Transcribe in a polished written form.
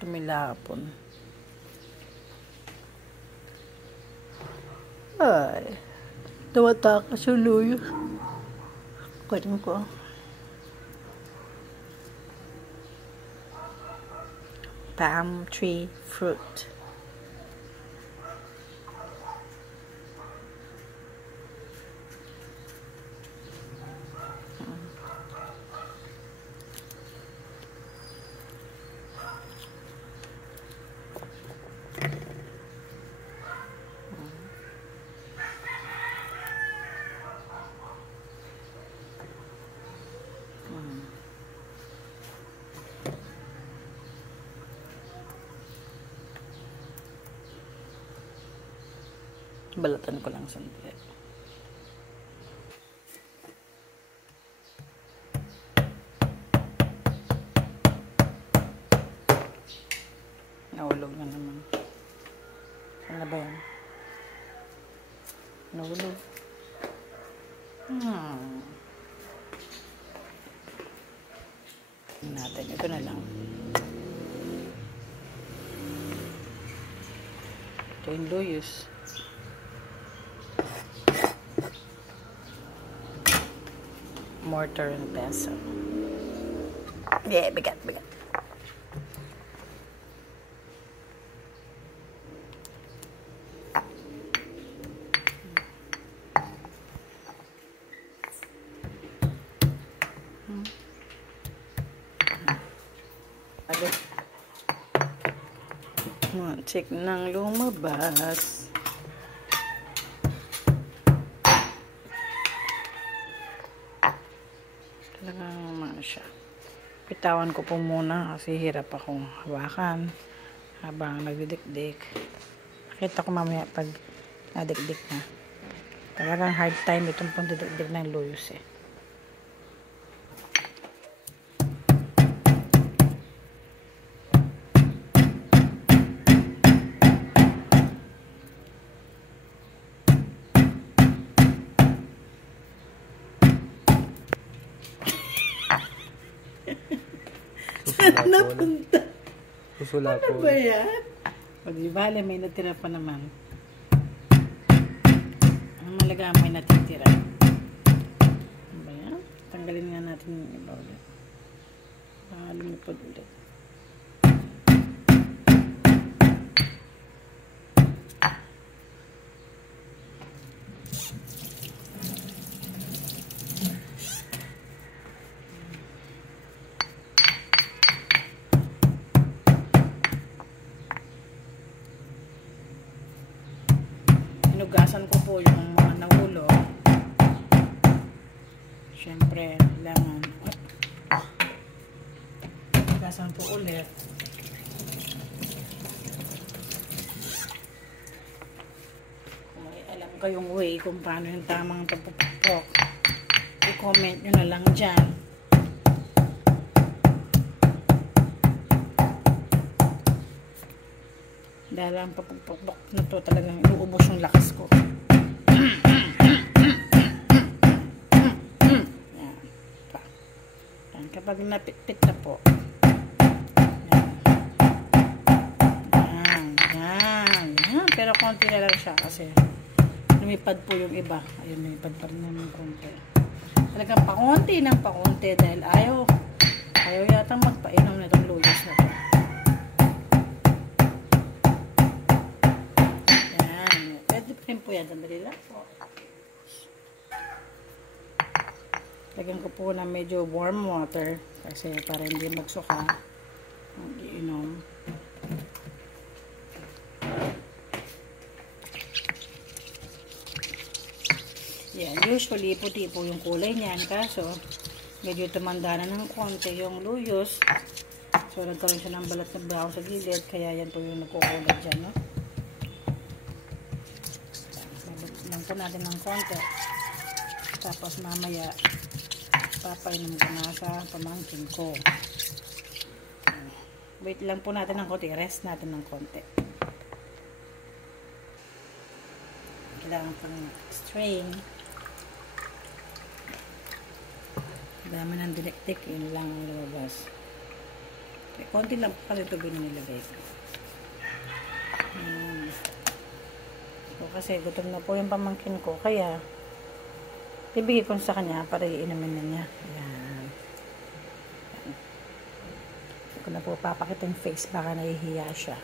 Tumilapon. Ay, tumatakas yung luyo. Kunin ko. Palm tree fruit. Balatan ko lang sandali. Nahulog na naman. Ano ba yan? Nahulog. Natin. Ito na lang. Ito yung luyos. Mortar and pestle. Yeah, bigat. Check nang lumabas. Talagang ano siya. Pitawan ko po muna kasi hirap akong hawakan habang nagdidikdik. Nakita ko mamaya pag nadikdik na. Talagang hard time itong pagdidikdik ng luyos eh. Saan napunta? Susula po. Ano ba yan? O di bale, may natira pa naman. Ang malaga may natitira. Ano ba yan? Tanggalin nga natin yung iba ulit. Lumipod ulit. Hinugasan ko po yung mga nahulog. Siyempre, kailangan hinugasan po ulit. Kung may alam kayong way kung paano yung tamang pagpupok, i-comment nyo na lang dyan. Dahil ang papagpagpag na to talagang inuubos yung lakas ko. Yan. Kapag napitpit na po. Yan. Pero konti na lang siya kasi lumipad po yung iba. Ayun, lumipad pa rin naman konti. Talagang pakunti ng pakunti dahil ayaw yatang magpainom na itong luyos na to. Po yan, sandali lang po. Lagyan ko po na medyo warm water kasi para hindi magsuka ang iinom. Yan, usually puti po yung kulay niyan kaso medyo tumanda na ng konti yung luyos. So nagkaroon siya ng balat na brown sa gilid kaya yan po yung nagkukulay dyan, no? Lang po natin ng konti. Tapos mamaya papainom ko na sa pamangkin ko. Wait lang po natin ng konti. Rest natin ng konti. Kailangan pang strain. Dami ng diniktik. Yun lang ang lumabas. Konti lang po kasi tubig na nilagay ko. So, kasi gutom na po yung pamangkin ko. Kaya, ibigay ko sa kanya para iinumin na niya. Ayan. Hindi ko na po papakita yung face. Baka nahihiya siya.